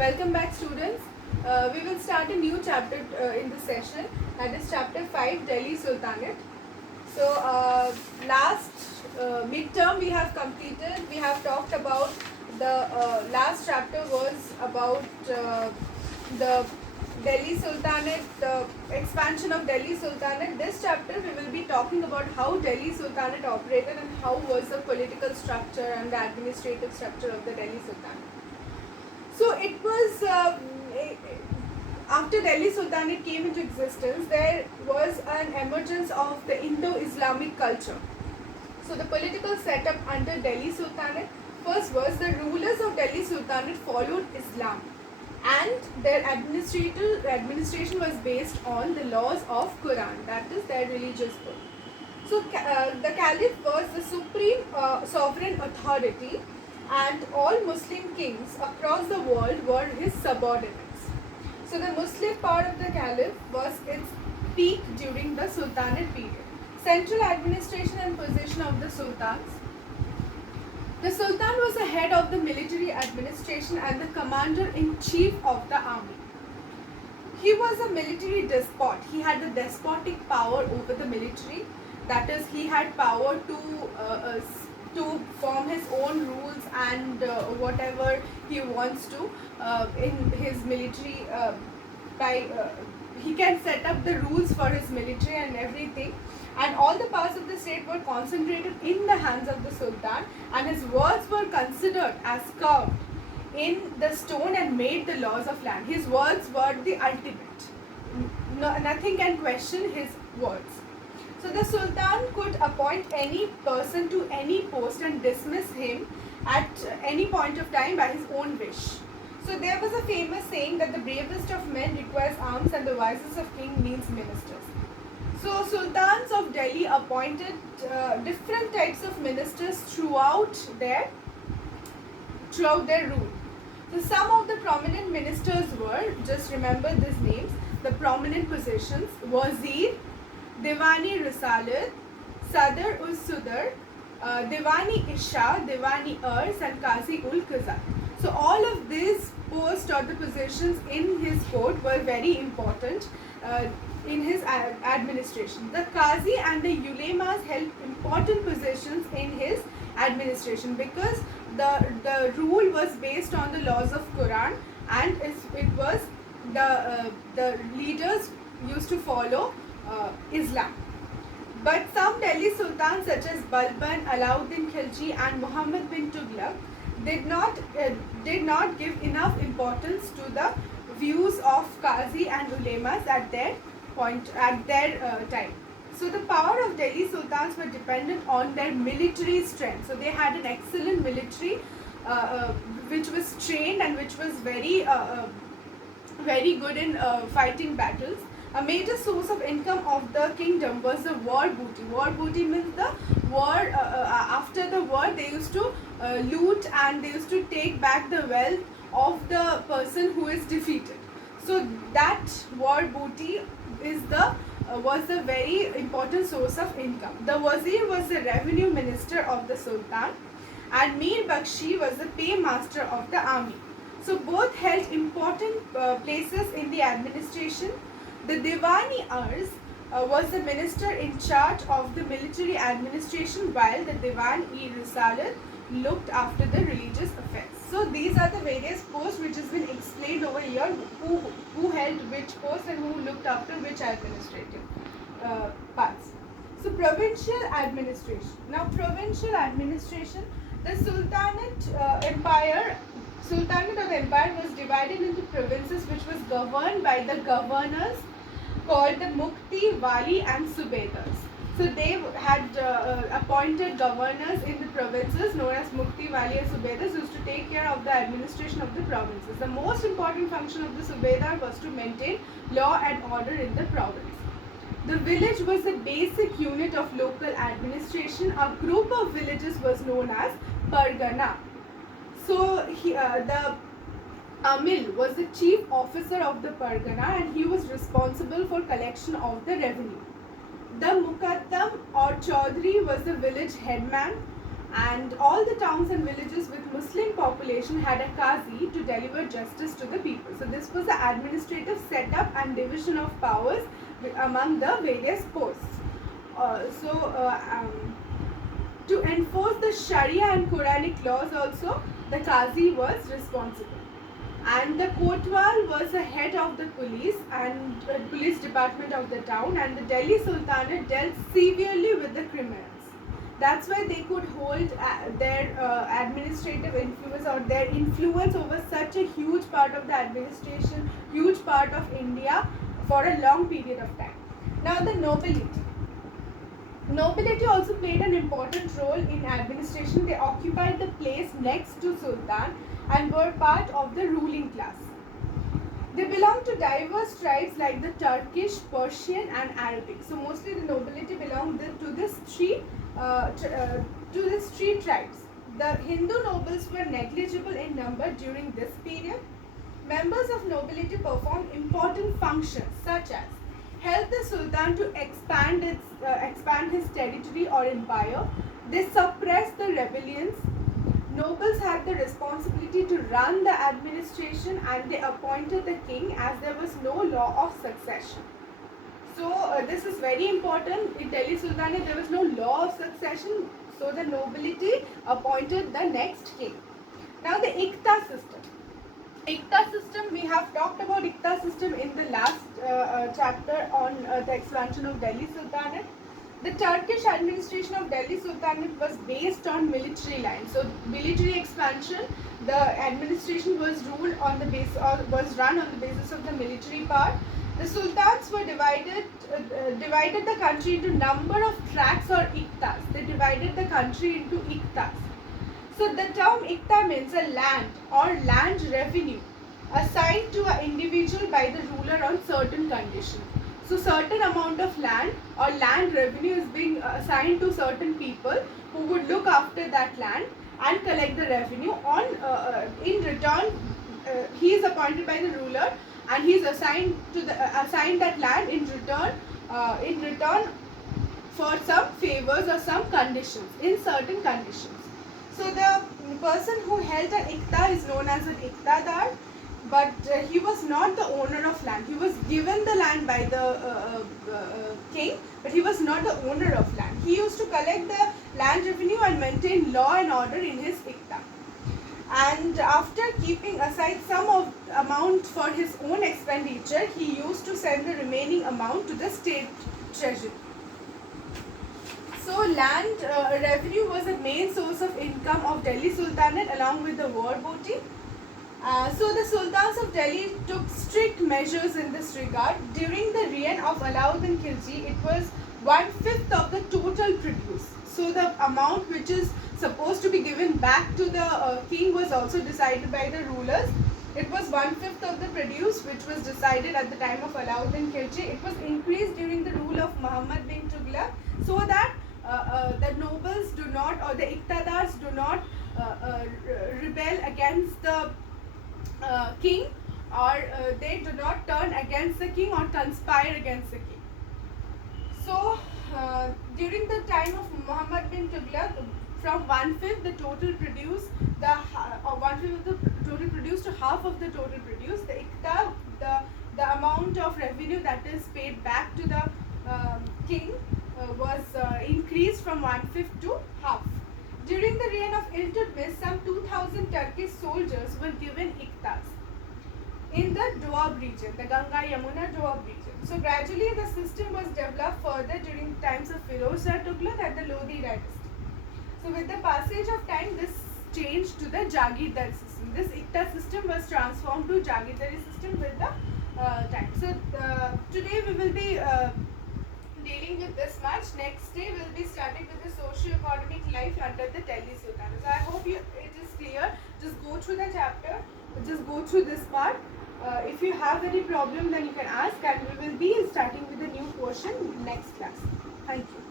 Welcome back, students. We will start a new chapter in this session, that is chapter 5, Delhi Sultanate. So, last midterm we have completed. We have talked about the last chapter was about the Delhi Sultanate, the expansion of Delhi Sultanate. This chapter we will be talking about how Delhi Sultanate operated and how was the political structure and the administrative structure of the Delhi Sultanate. So it was after Delhi Sultanate came into existence, there was an emergence of the Indo-Islamic culture. So the political setup under Delhi Sultanate first was the rulers of Delhi Sultanate followed Islam, and their administration was based on the laws of Quran, that is their religious book. So the Caliph was the supreme sovereign authority, and all Muslim kings across the world were his subordinates. So the Muslim part of the Caliph was its peak during the Sultanate period. Central administration and position of the Sultans. The Sultan was the head of the military administration and the commander-in-chief of the army. He was a military despot. He had the despotic power over the military. That is, he had power to form his own rules and whatever he wants to in his military. He can set up the rules for his military and everything, and all the parts of the state were concentrated in the hands of the Sultan, and his words were considered as carved in the stone and made the laws of land. His words were the ultimate. Nothing can question his words. So the Sultan could appoint any person to any post and dismiss him at any point of time by his own wish. So there was a famous saying that the bravest of men requires arms and the wisest of king needs ministers. So Sultans of Delhi appointed different types of ministers throughout their rule. So some of the prominent ministers were, just remember these names, the prominent positions: Wazir, Diwani Risalat, Sadr ul Sudar, Diwani Isha, Diwani Urs, and Qazi ul Qaza. So all of these posts or the positions in his court were very important in his administration. The Qazi and the Ulemas held important positions in his administration because the rule was based on the laws of Quran, and it was the leaders used to follow Islam. But some Delhi sultans such as Balban, Alauddin Khilji, and Muhammad bin Tughlaq did not give enough importance to the views of Qazi and Ulemas at their time. So the power of Delhi sultans were dependent on their military strength. So they had an excellent military which was trained and which was very good in fighting battles. A major source of income of the kingdom was the war booty. War booty means the war, after the war they used to loot and they used to take back the wealth of the person who is defeated. So that war booty was the very important source of income. The Wazir was the revenue minister of the Sultan, and Mir Bakshi was the paymaster of the army. So both held important places in the administration. The Diwani Urs was the minister in charge of the military administration, while the Diwan-e-Risalat looked after the religious affairs. So these are the various posts which has been explained over here, who held which post and who looked after which administrative parts. So provincial administration. Now provincial administration, the Sultanate of the empire was divided into provinces which was governed by the governors called the Mukti, Wali, and Subedars. So they had appointed governors in the provinces known as Mukti, Wali, and Subedars, who used to take care of the administration of the provinces. The most important function of the Subedar was to maintain law and order in the province. The village was the basic unit of local administration. A group of villages was known as Pargana. So the Amil was the chief officer of the Pargana, and he was responsible for collection of the revenue. The Muqaddam or Chaudhry was the village headman. and all the towns and villages with Muslim population had a qazi to deliver justice to the people. So this was the administrative setup and division of powers among the various posts. To enforce the Sharia and Quranic laws also, the qazi was responsible. And the Kotwal was the head of the police and police department of the town, and the Delhi Sultanate dealt severely with the criminals. That's why they could hold their administrative influence or their influence over such a huge part of the administration, huge part of India for a long period of time. Now the nobility. Nobility also played an important role in administration. They occupied the place next to Sultan and were part of the ruling class. They belonged to diverse tribes like the Turkish, Persian, and Arabic. So mostly the nobility belonged to these three tribes. The Hindu nobles were negligible in number during this period. Members of nobility performed important functions such as help the Sultan to expand his territory or empire. They suppressed the rebellions. Nobles had the responsibility to run the administration, and they appointed the king as there was no law of succession. So this is very important. In Delhi Sultanate there was no law of succession, so the nobility appointed the next king. Now the Ikta system. Ikta system, we have talked about Ikta system in the last chapter on the expansion of Delhi Sultanate. The Turkish administration of Delhi Sultanate was based on military lines. So military expansion, the administration was ruled on the base or was run on the basis of the military part. The sultans were divided the country into number of tracts or iktas. They divided the country into iktas. So the term ikta means a land or land revenue assigned to an individual by the ruler on certain conditions. So certain amount of land or land revenue is being assigned to certain people who would look after that land and collect the revenue. In return, he is appointed by the ruler and he is assigned that land in return for some favors or some conditions, in certain conditions. So the person who held an ikta is known as an iktadar, but he was not the owner of land. He was given the land by the king, but he was not the owner of land. He used to collect the land revenue and maintain law and order in his ikta. And after keeping aside some of amount for his own expenditure, he used to send the remaining amount to the state treasury. So land revenue was a main source of income of Delhi Sultanate along with the war booty. So the sultans of Delhi took strict measures in this regard. During the reign of Alauddin Khilji, it was 1/5 of the total produce. So the amount which is supposed to be given back to the king was also decided by the rulers. It was 1/5 of the produce which was decided at the time of Alauddin Khilji. It was increased during the rule of Muhammad bin Tughlaq, so that the nobles do not, or the iktadars do not rebel against the king, or they do not turn against the king or conspire against the king. So during the time of Muhammad bin Tughlaq, from 1/5 the total produce, or 1/5 of the total produce to half of the total produce, the ikta, the amount of revenue that is paid back to the king was increased from 1/5 to half. During the reign of Iltutmish, some 2,000 Turkish soldiers were given iktas in the Doab region, the Ganga Yamuna Doab region. So gradually the system was developed further during the times of Firoz Shah Tughlaq and the Lodi dynasty. So with the passage of time, this changed to the Jagirdari system. This ikta system was transformed to Jagirdari system with the time. So today we will be dealing with this much. Next day we will be starting with the socio-economic life under the Delhi Sultanate. So I hope it is clear. Just go through the chapter. Just go through this part. If you have any problem, then you can ask, and we will be starting with a new portion next class. Thank you.